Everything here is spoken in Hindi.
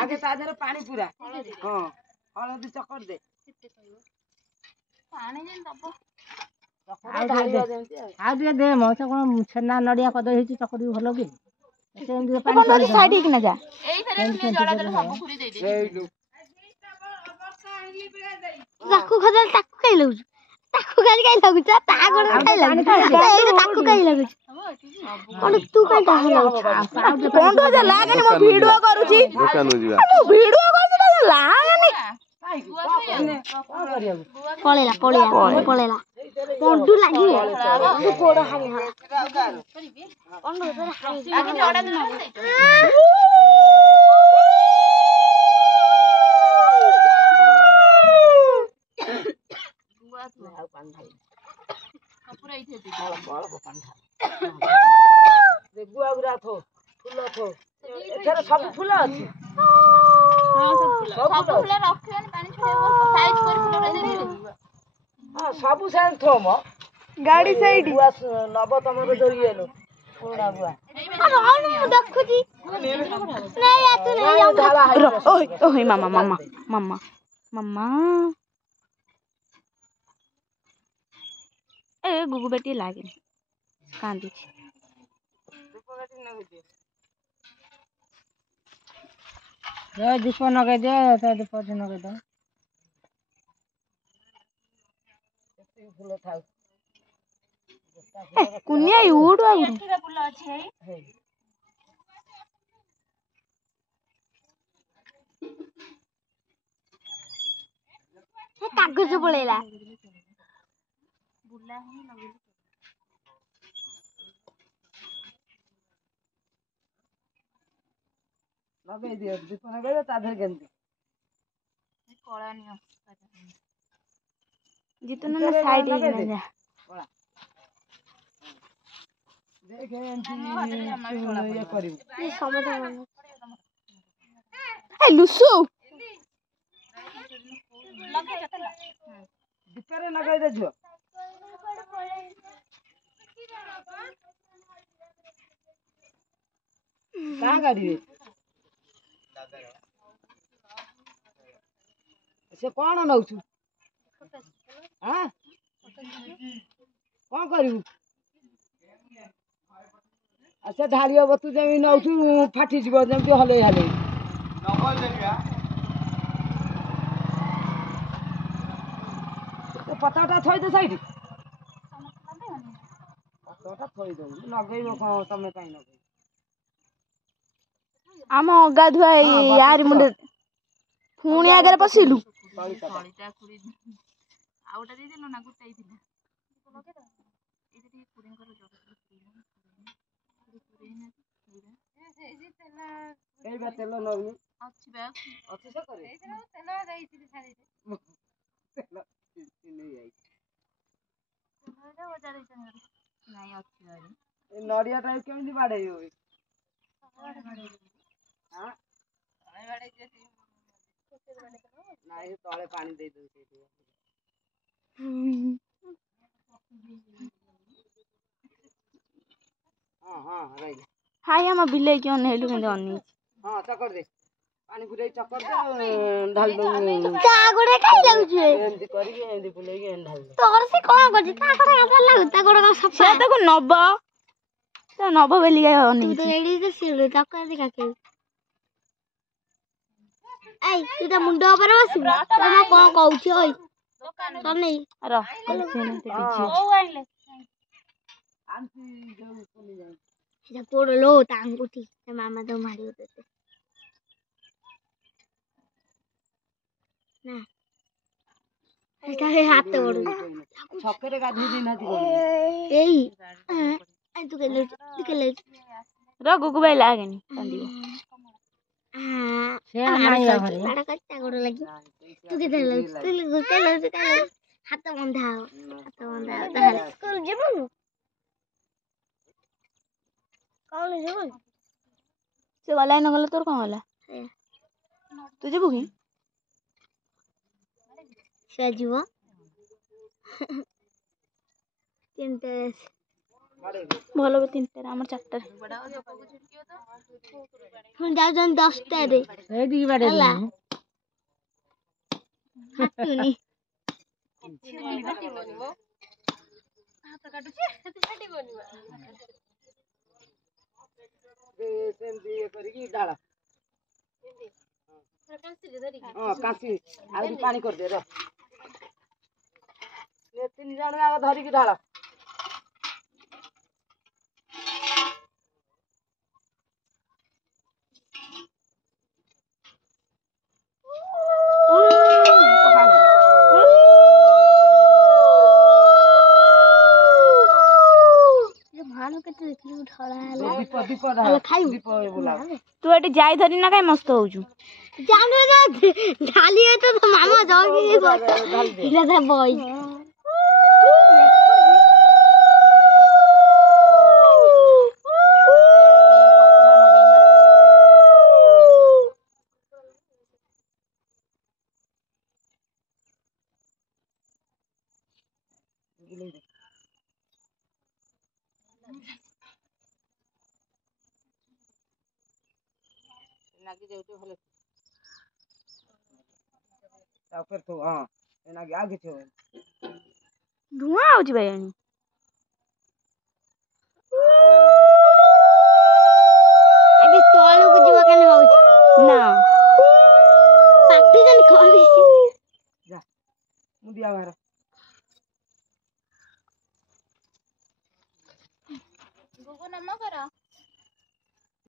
आगे ता देहरे पानी पूरा हां हळदी चकर दे पानी जे दबो आ दे मौसा कोन छेना नडिया कदई हिची चकड़ी भलो कि सेंदी पानी साइड कि ना जा एई थरे जड़ा दे सब खुरी दे दे ताकू खदल ताकू कई लगु ताकू गाली कई लगु ता गोड़ कई लगु एई ताकू कई लगु कोन तू कई ता लगु कोन तो जा लागनी मो वीडियो करूची दुकान जीवा मो वीडियो करूची लागनी पळेला पंडू लागि तू गोड़ हानि हला पंडू तो हानि आगे जड़ा दे पूरा इथे दे बळ पानी दे गुआ गुरा थो फूल थो एथर सब फूल अछि हां सब फूल रखियन पानी छड़े साइज कर फूल रे दे हां सब साइज थो म गाड़ी साइड गुआ नब तमरो जोरिएलो कोडा गुआ देखु जी नहीं या तू नहीं ओए ओए मामा ए गुगु बेटी लागे कांदी छी दीप बेटी नगे दे रे दीप नगे दे त दीप नगे दे एते फूल थाउ ए कुनिया उडू आ एठिरा फूल अछि हे हे कागज पळेला बुला ही लगे लगे दियो दीप लगे ता धर गेंदी कोळा नियो जितन ना साइड ही ना जा कोळा देखे एंती ये करियो ये समाधान ए लुसु लगे केतला दीपरे लगाई दे जो कहां गाड़ी है से कौन नौछु हां कौन करियो अच्छा ढालियो बतु जेमी नौछु फाटी जीव जेमती हले हले नगल देखिया तो पताटा थई दे साइड पताटा थई दे नगेइबो कोन तमे काई नगेइ आम गाधुआ यार मुंडे पुणी आगे पशिलु सळिता खुरी आउटा दे देलो ना गुटाई थिला लगे दो एते टी पुरिन कर जोड़ तेल तेल नगनी अछि बा अछि से करे तेल देई छी छाड़ी तेल नहीं आई तेल बजार नहीं अछि बारी ए नडिया टाइप केमि बाडे होई हां पानी बाडे जे नहीं तळे पानी दे दे हां हां राइट हाय हम बिले क्यों नेलु केंदे अन्नी हां चकर दे पानी गुरे चकर दे ढाल दो ता गोडे काई लागु छे एंदी करी के एंदी बुले के एंड ढाल दे तोर से कोन करजी ता गोडे का लागु ता गोडे का सब से देखो नब तो नब बेली के अन्नी तू तो एडी से सिले चकर दे काके आई तू ता मुंडो पर बसु मैं कोन कहू छी ओई चल नहीं र से नहीं दीजिए ओ आइले आंटी जो चली जाए जा पोड़लो टांगुठी मामा तो मारियो देते ना एटा हे हाथ तोड़ छकरे गाधी दिन हती एई तू के ले र गुगु भाई लागेनी कंदियो से नाही घरे बड़ा कच्चा गोड़ लगी तू के ले हाथ बंधा स्कूल जेबनु कौन जेबन से गला न गला तोर कौन होला तू जेबु की से जीव चिंता ଭଲ ହବ 3ଟାରେ ଆମର 4ଟାରେ ହଁ ଯାଉଛନ୍ତି 10ଟାରେ ଏଇଠି ବାଡେ ହେଲା ହାତୁନି ସେମିତି ଇଏ କରିକି ଢାଳ ହଁ କାଶି ଆଉ ପାଣି କରିଦେ ର 3 ଜଣ ଯାକ ଧରିକି ଢାଳ तू एटी जाई धरी ना काई मस्त होजु जाने ना ढाली है तो मामा जाओगी इला था बॉय नागी जाउतो भले तापर तो हां एनागी आगे छो धुआं आउची भाई अबे तोळू को जीवा कने होउची ना पाटी जन खलीसी जा मुदिया बाहर गोगो नम करा